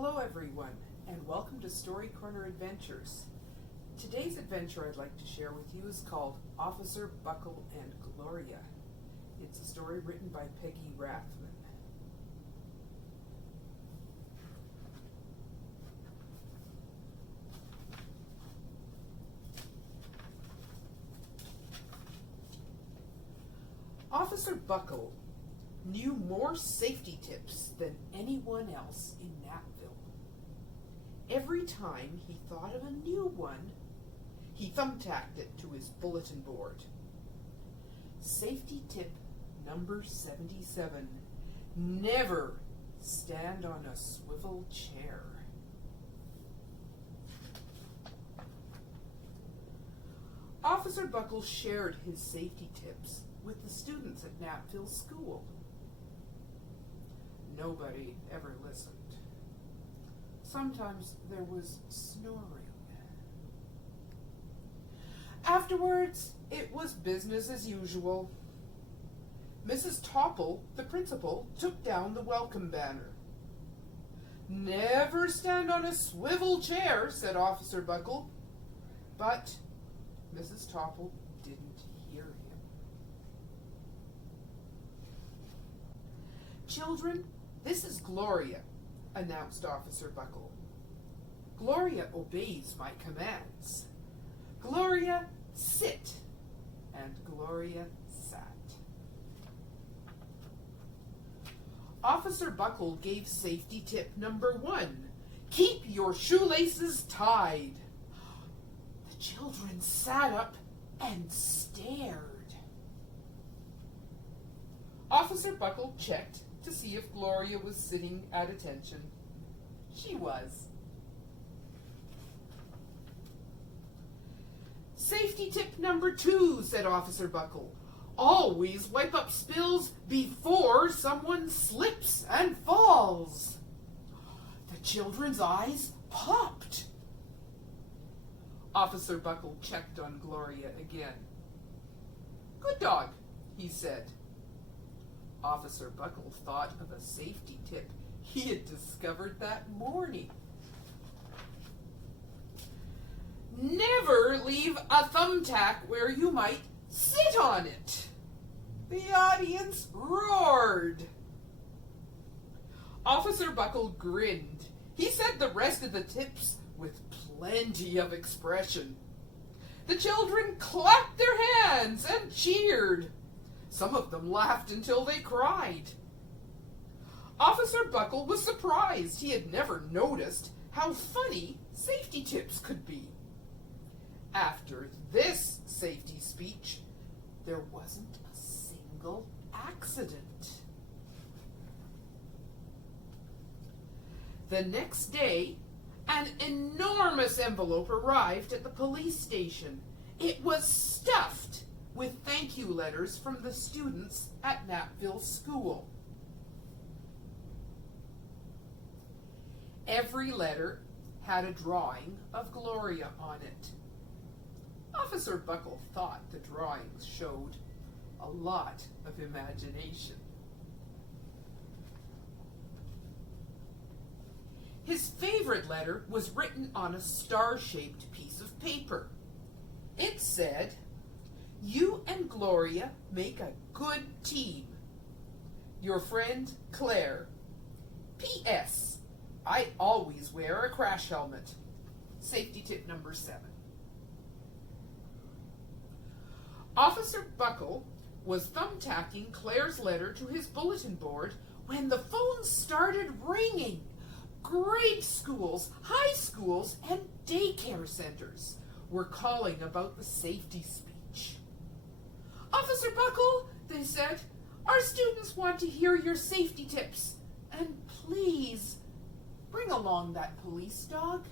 Hello everyone, and welcome to Story Corner Adventures. Today's adventure I'd like to share with you is called Officer Buckle and Gloria. It's a story written by Peggy Rathmann. Officer Buckle knew more safety tips than anyone else in Knapville. Every time he thought of a new one, he thumbtacked it to his bulletin board. Safety tip number 77, never stand on a swivel chair. Officer Buckle shared his safety tips with the students at Knapville School. Nobody ever listened. Sometimes there was snoring. Afterwards, it was business as usual. Mrs. Topple, the principal, took down the welcome banner. "Never stand on a swivel chair," said Officer Buckle. But Mrs. Topple didn't hear him. "Children, this is Gloria," announced Officer Buckle. "Gloria obeys my commands. Gloria, sit." And Gloria sat. Officer Buckle gave safety tip number 1, keep your shoelaces tied. The children sat up and stared. Officer Buckle checked to see if Gloria was sitting at attention. She was. "Safety tip number 2, said Officer Buckle. Always wipe up spills before someone slips and falls. The children's eyes popped. Officer Buckle checked on Gloria again. "Good dog," he said. Officer Buckle thought of a safety tip he had discovered that morning. "Never leave a thumbtack where you might sit on it." The audience roared. Officer Buckle grinned. He said the rest of the tips with plenty of expression. The children clapped their hands and cheered. Some of them laughed until they cried. Officer Buckle was surprised. He had never noticed how funny safety tips could be. After this safety speech, there wasn't a single accident. The next day, an enormous envelope arrived at the police station. It was stuffed with thank you letters from the students at Knapville School. Every letter had a drawing of Gloria on it. Officer Buckle thought the drawings showed a lot of imagination. His favorite letter was written on a star-shaped piece of paper. It said, "You and Gloria make a good team. Your friend, Claire. P.S. I always wear a crash helmet. Safety tip number 7. Officer Buckle was thumbtacking Claire's letter to his bulletin board when the phone started ringing. Grade schools, high schools, and daycare centers were calling about the safety speech. "Officer Buckle," they said, "our students want to hear your safety tips. And please, bring along that police dog."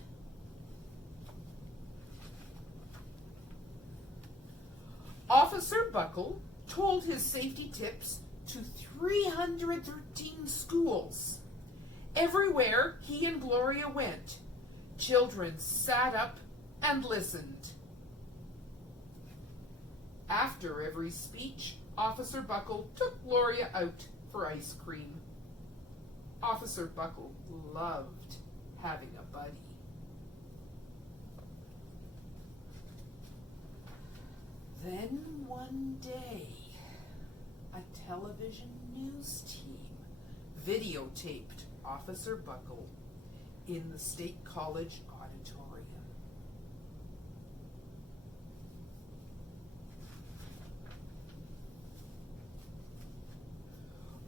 Officer Buckle told his safety tips to 313 schools. Everywhere he and Gloria went, children sat up and listened. After every speech, Officer Buckle took Gloria out for ice cream. Officer Buckle loved having a buddy. Then one day, a television news team videotaped Officer Buckle in the State College auditorium.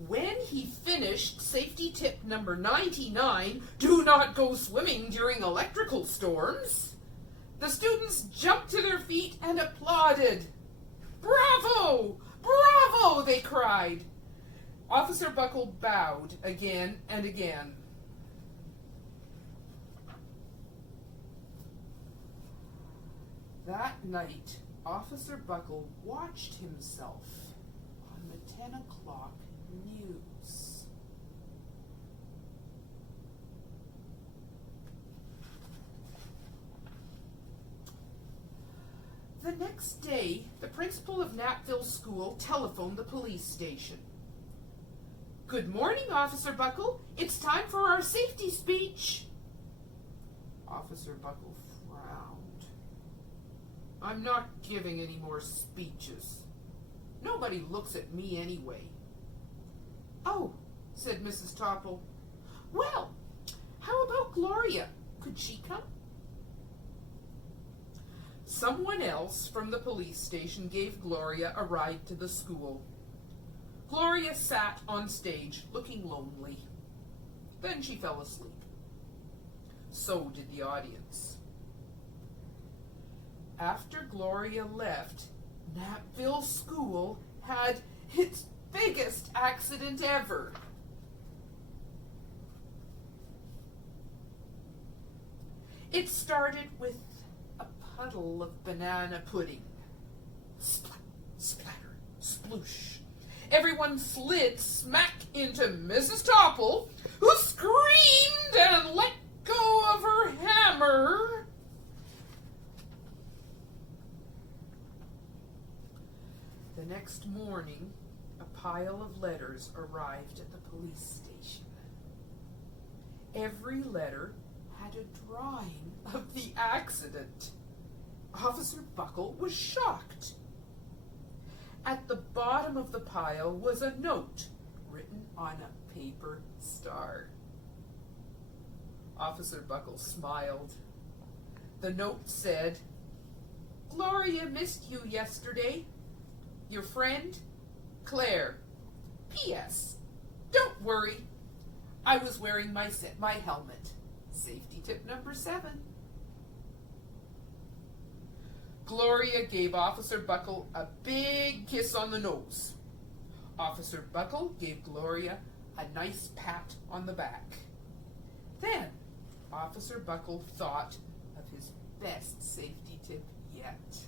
When he finished safety tip number 99, do not go swimming during electrical storms, the students jumped to their feet and applauded. Bravo! Bravo! They cried. Officer Buckle bowed again and again. That night, Officer Buckle watched himself on the 10 o'clock news. The next day, the principal of Knappville School telephoned the police station. Good morning, Officer Buckle. It's time for our safety speech. Officer Buckle frowned. I'm not giving any more speeches. Nobody looks at me anyway. Oh, said Mrs. Topple. Well, how about Gloria? Could she come? Someone else from the police station gave Gloria a ride to the school. Gloria sat on stage, looking lonely. Then she fell asleep. So did the audience. After Gloria left, Knappville School had its biggest accident ever. It started with a puddle of banana pudding. Splat, splatter, sploosh. Everyone slid smack into Mrs. Topple, who screamed and let go of her hammer. The next morning, a pile of letters arrived at the police station. Every letter had a drawing of the accident. Officer Buckle was shocked. At the bottom of the pile was a note written on a paper star. Officer Buckle smiled. The note said, Gloria missed you yesterday. Your friend, Claire. P.S. Don't worry. I was wearing my helmet. Safety tip number 7. Gloria gave Officer Buckle a big kiss on the nose. Officer Buckle gave Gloria a nice pat on the back. Then Officer Buckle thought of his best safety tip yet.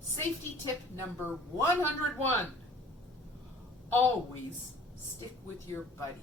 Safety tip number 101. Always stick with your buddy.